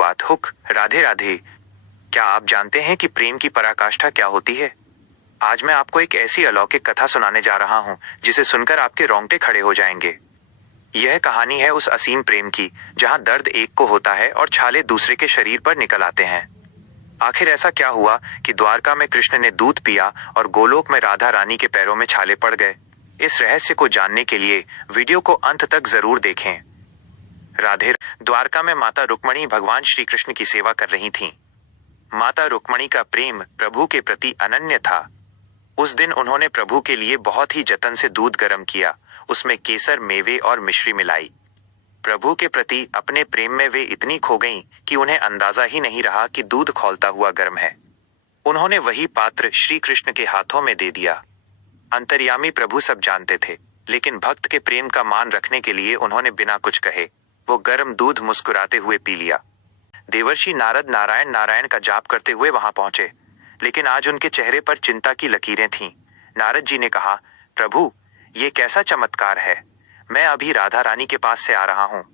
वात हुक। राधे राधे। क्या आप जानते हैं कि प्रेम की पराकाष्ठा क्या होती है? आज मैं आपको एक ऐसी अलौकिक कथा सुनाने जा रहा हूं जिसे सुनकर आपके रोंगटे खड़े हो जाएंगे। यह कहानी है उस असीम प्रेम की जहां दर्द एक को होता है और छाले दूसरे के शरीर पर निकल आते हैं। आखिर ऐसा क्या हुआ कि द्वारका में कृष्ण ने दूध पिया और गोलोक में राधा रानी के पैरों में छाले पड़ गए? इस रहस्य को जानने के लिए वीडियो को अंत तक जरूर देखें। राधे। द्वारका में माता रुक्मणी भगवान श्री कृष्ण की सेवा कर रही थीं। माता रुक्मणी का प्रेम प्रभु के प्रति अनन्य था। उस दिन उन्होंने प्रभु के लिए बहुत ही जतन से दूध गर्म किया, उसमें केसर, मेवे और मिश्री मिलाई। प्रभु के प्रति अपने प्रेम में वे इतनी खो गईं कि उन्हें अंदाजा ही नहीं रहा कि दूध खौलता हुआ गर्म है। उन्होंने वही पात्र श्री कृष्ण के हाथों में दे दिया। अंतर्यामी प्रभु सब जानते थे, लेकिन भक्त के प्रेम का मान रखने के लिए उन्होंने बिना कुछ कहे वो गर्म दूध मुस्कुराते हुए पी लिया। देवर्षि नारद नारायण नारायण का जाप करते हुए वहां पहुंचे, लेकिन आज उनके चेहरे पर चिंता की लकीरें थीं। नारद जी ने कहा, प्रभु, ये कैसा चमत्कार है। मैं अभी राधा रानी के पास से आ रहा हूँ।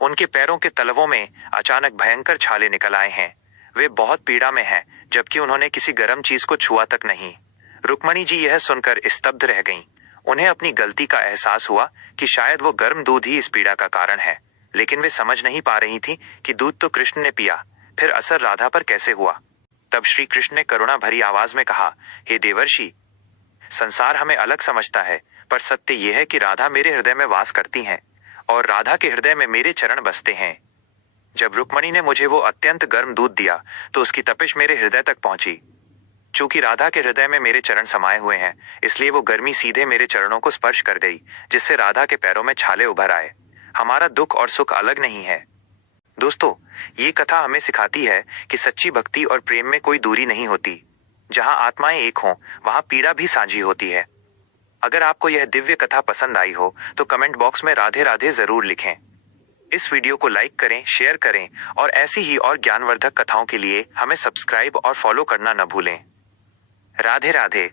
उनके पैरों के तलवों में अचानक भयंकर छाले निकल आए हैं। वे बहुत पीड़ा में हैं, जबकि उन्होंने किसी गर्म चीज को छुआ तक नहीं। रुक्मणी जी यह सुनकर स्तब्ध रह गईं। उन्हें अपनी गलती का एहसास हुआ कि शायद वो गर्म दूध ही इस पीड़ा का कारण है, लेकिन वे समझ नहीं पा रही थी कि दूध तो कृष्ण ने पिया, फिर असर राधा पर कैसे हुआ। तब श्री कृष्ण ने करुणा भरी आवाज में कहा, हे देवर्षि, संसार हमें अलग समझता है, पर सत्य यह है कि राधा मेरे हृदय में वास करती हैं और राधा के हृदय में मेरे चरण बसते हैं। जब रुक्मणी ने मुझे वो अत्यंत गर्म दूध दिया तो उसकी तपिश मेरे हृदय तक पहुंची। चूंकि राधा के हृदय में मेरे चरण समाये हुए हैं, इसलिए वो गर्मी सीधे मेरे चरणों को स्पर्श कर गई, जिससे राधा के पैरों में छाले उभर आए। हमारा दुख और सुख अलग नहीं है। दोस्तों, ये कथा हमें सिखाती है कि सच्ची भक्ति और प्रेम में कोई दूरी नहीं होती। जहां आत्माएं एक हों, वहां पीड़ा भी साझी होती है। अगर आपको यह दिव्य कथा पसंद आई हो तो कमेंट बॉक्स में राधे राधे जरूर लिखें। इस वीडियो को लाइक करें, शेयर करें और ऐसी ही और ज्ञानवर्धक कथाओं के लिए हमें सब्सक्राइब और फॉलो करना न भूलें। राधे राधे।